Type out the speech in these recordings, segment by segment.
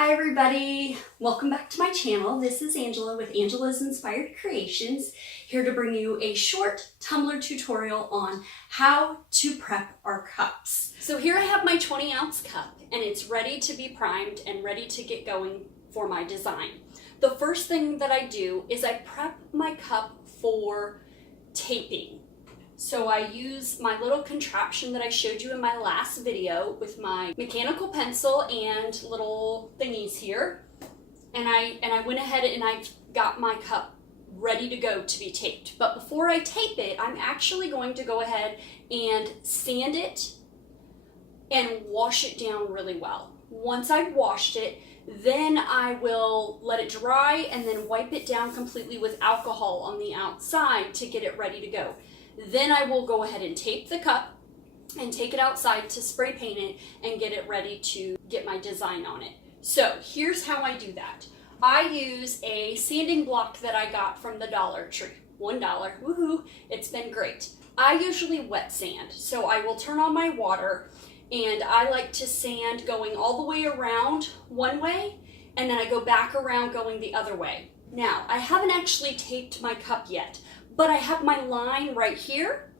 Hi everybody, welcome back to my channel. This is Angela with Angela's Inspired Creations, here to bring you a short tumbler tutorial on how to prep our cups. So here I have my 20-ounce cup and it's ready to be primed and ready to get going for my design. The first thing that I do is I prep my cup for taping. So I use my little contraption that I showed you in my last video with my mechanical pencil and little thingies here. And I went ahead and I got my cup ready to go to be taped. But before I tape it, I'm actually going to go ahead and sand it and wash it down really well. Once I've washed it, then I will let it dry and then wipe it down completely with alcohol on the outside to get it ready to go. Then I will go ahead and tape the cup and take it outside to spray paint it and get it ready to get my design on it. So here's how I do that. I use a sanding block that I got from the Dollar Tree. $1, woohoo, it's been great. I usually wet sand, so I will turn on my water and I like to sand going all the way around one way and then I go back around going the other way. Now, I haven't actually taped my cup yet, but I have my line right here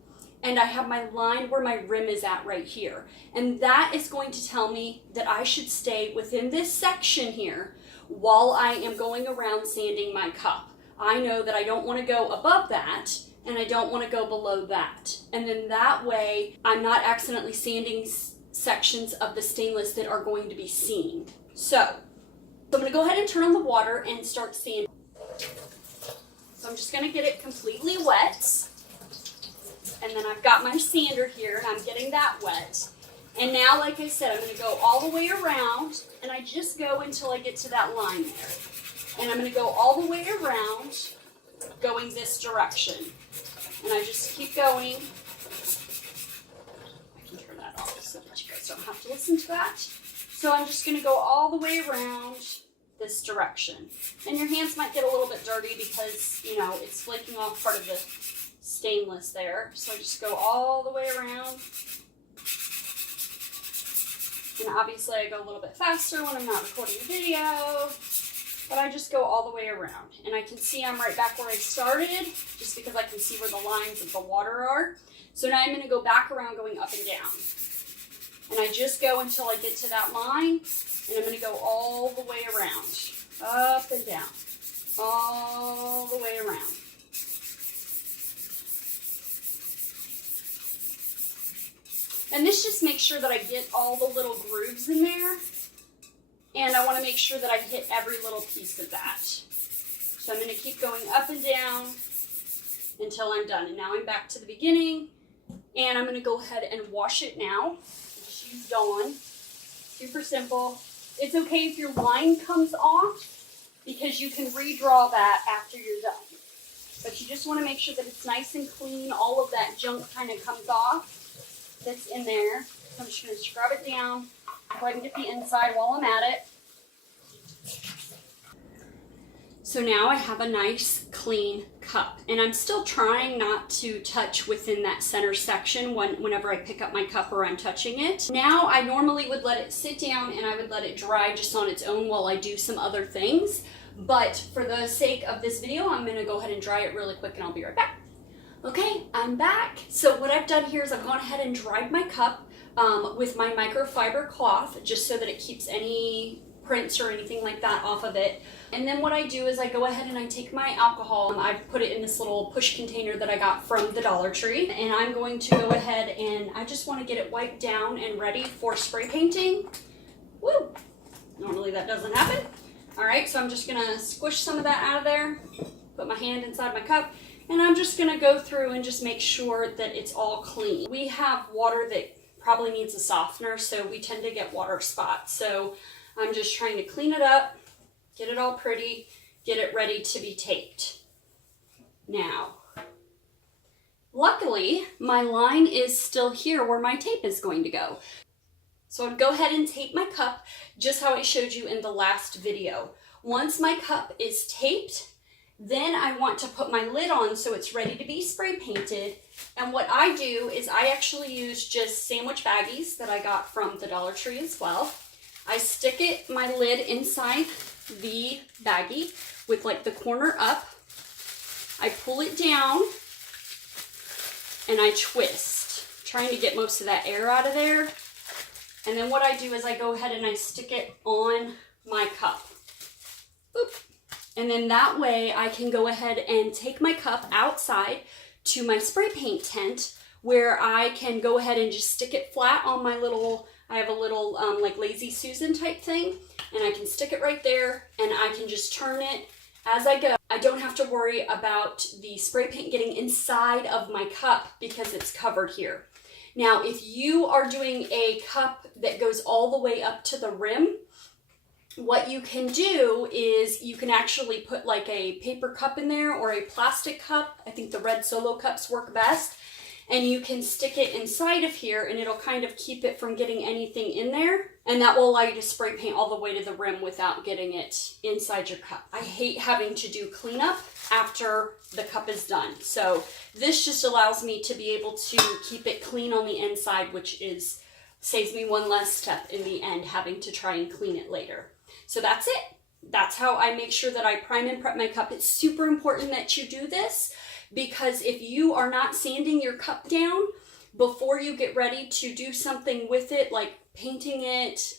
and I have my line where my rim is at right here. And that is going to tell me that I should stay within this section here while I am going around sanding my cup. I know that I don't want to go above that and I don't want to go below that. And then that way I'm not accidentally sanding sections of the stainless that are going to be seen. So I'm going to go ahead and turn on the water and start sanding. So I'm just going to get it completely wet, and then I've got my sander here and I'm getting that wet. And now, like I said, I'm going to go all the way around and I just go until I get to that line there. And I'm going to go all the way around going this direction. And I just keep going. I can turn that off so that you guys don't have to listen to that. So I'm just going to go all the way around this direction. And your hands might get a little bit dirty because, you know, it's flaking off part of the stainless there. So I just go all the way around. And obviously I go a little bit faster when I'm not recording the video, but I just go all the way around. And I can see I'm right back where I started just because I can see where the lines of the water are. So now I'm going to go back around going up and down. And I just go until I get to that line. And I'm going to go all the way around, up and down, all the way around. And this just makes sure that I get all the little grooves in there. And I want to make sure that I hit every little piece of that. So I'm going to keep going up and down until I'm done. And now I'm back to the beginning. And I'm going to go ahead and wash it now. Just use Dawn. Super simple. It's okay if your line comes off because you can redraw that after you're done. But you just want to make sure that it's nice and clean. All of that junk kind of comes off that's in there. So I'm just going to scrub it down so I can get the inside while I'm at it. So now I have a nice clean cup, and I'm still trying not to touch within that center section whenever I pick up my cup or I'm touching it. Now I normally would let it sit down and I would let it dry just on its own while I do some other things, but for the sake of this video I'm going to go ahead and dry it really quick and I'll be right back. Okay, I'm back. So what I've done here is I've gone ahead and dried my cup with my microfiber cloth just so that it keeps any prints or anything like that off of it. And then what I do is I go ahead and I take my alcohol. I put it in this little push container that I got from the Dollar Tree. And I'm going to go ahead and I just want to get it wiped down and ready for spray painting. Woo! Normally that doesn't happen. Alright, so I'm just going to squish some of that out of there. Put my hand inside my cup. And I'm just going to go through and just make sure that it's all clean. We have water that probably needs a softener, so we tend to get water spots. So I'm just trying to clean it up, get it all pretty, get it ready to be taped. Now, luckily, my line is still here where my tape is going to go. So I'd go ahead and tape my cup just how I showed you in the last video. Once my cup is taped, then I want to put my lid on so it's ready to be spray painted. And what I do is I actually use just sandwich baggies that I got from the Dollar Tree as well. I stick my lid inside the baggie with like the corner up. I pull it down and I twist, trying to get most of that air out of there. And then what I do is I go ahead and I stick it on my cup. Boop. And then that way I can go ahead and take my cup outside to my spray paint tent, where I can go ahead and just stick it flat on my little, I have a little like Lazy Susan type thing, and I can stick it right there and I can just turn it as I go. I don't have to worry about the spray paint getting inside of my cup because it's covered here. Now, if you are doing a cup that goes all the way up to the rim, what you can do is you can actually put like a paper cup in there or a plastic cup. I think the red Solo cups work best. And you can stick it inside of here and it'll kind of keep it from getting anything in there. And that will allow you to spray paint all the way to the rim without getting it inside your cup. I hate having to do cleanup after the cup is done. So this just allows me to be able to keep it clean on the inside, which saves me one less step in the end, having to try and clean it later. So that's it. That's how I make sure that I prime and prep my cup. It's super important that you do this, because if you are not sanding your cup down before you get ready to do something with it, like painting it,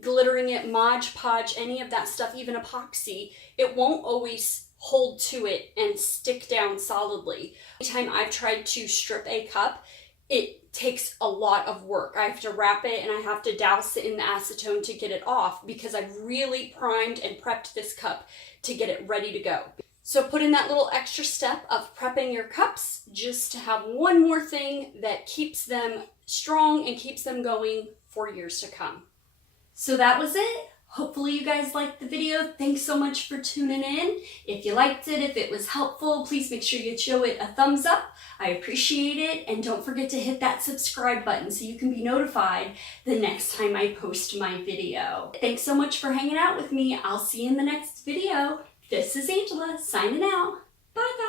glittering it, Mod Podge, any of that stuff, even epoxy, it won't always hold to it and stick down solidly. Anytime I've tried to strip a cup, it takes a lot of work. I have to wrap it and I have to douse it in the acetone to get it off, because I've really primed and prepped this cup to get it ready to go. So put in that little extra step of prepping your cups just to have one more thing that keeps them strong and keeps them going for years to come. So that was it. Hopefully you guys liked the video. Thanks so much for tuning in. If you liked it, if it was helpful, please make sure you show it a thumbs up. I appreciate it. And don't forget to hit that subscribe button so you can be notified the next time I post my video. Thanks so much for hanging out with me. I'll see you in the next video. This is Angela signing out. Bye guys.